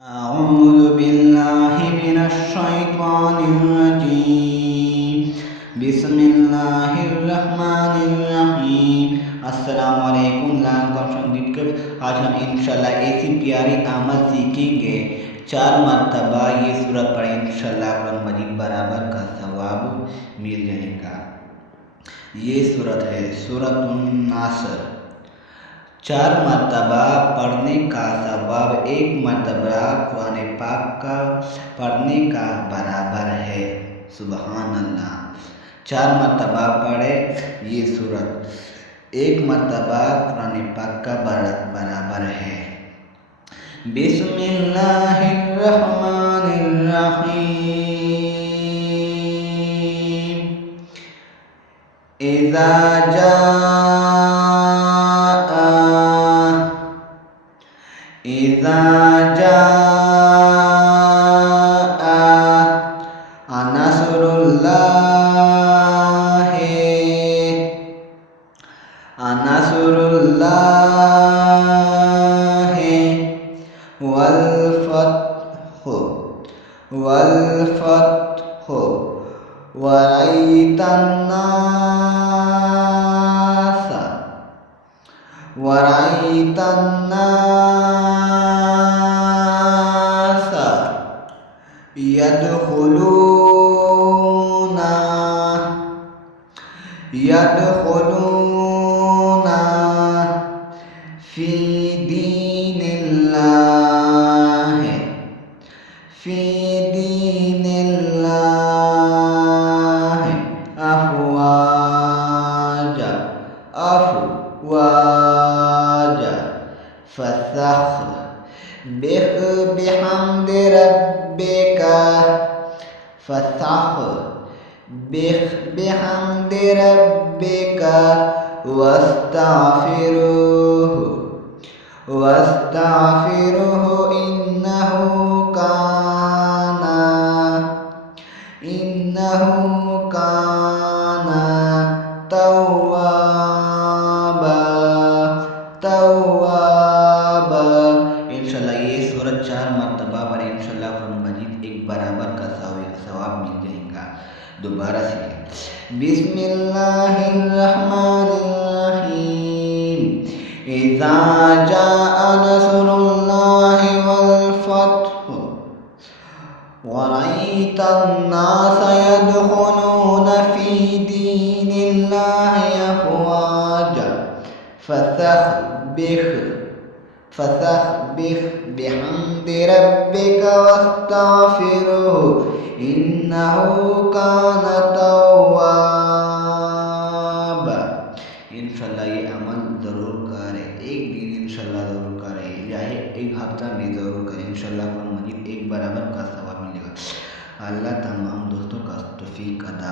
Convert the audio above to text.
أعوذ بالله من الشيطان الرجيم بسم الله الرحمن الرحيम अस्सलाम वालेकुम आज हम इंशाल्लाह ऐसी प्यारी आमद सीखेंगे 4 मरतबा ये सूरत पढ़े इंशाल्लाह कुरान मजीद बराबर का सवाब मिल जाएगा। ये सूरत है सूरतुन नासर। 4 मरतबा पढ़ने का सवाब 1 मरतबा कुरान पाक का पढ़ने का बराबर है। सुबहान अल्लाह। 4 मरतबा पढ़े ये सूरत 1 मरतबा कुरान पाक का बराबर है। बिस्मिल्लाहिर्रहमानिर्रहीम। इज़ा जाआ नसरुल्लाहि वल फत्हु वरअयतन्नास यदखुलूना फी दीनिल्लाहि अफ़वाजा फसब्बिह बिहम्दि रब्बिका वस्तग़फिरुहु इन्नहु काना तव्वाबा। इंशाल्लाह ये सूरत 4 मरतबा पर इंशाल्लाह कुरान मजीद एक बराबर का सवाब मिल जाएगा। दोबारा सीखें। बिस्मिल्लाहिर्रहमानिर्रहीम। इज़ा जाआ नसरुल्लाहि वल फत्हु वरअयतन्नास यदखुलूना फी दीनिल्लाहि अफ़वाजा फसब्बिह बिहम्दि रब्बिका वस्तग़फिरुहु इन्नहु काना तव्वाबा। इंशाल्लाह ये अमल ज़रूर करें। एक दिन इंशाल्लाह ज़रूर करें, चाहे एक हफ्ता में ज़रूर करें। इंशाल्लाह कुरान मजीद एक बराबर का सवाब मिलेगा। अल्लाह तमाम दोस्तों का तौफीक अता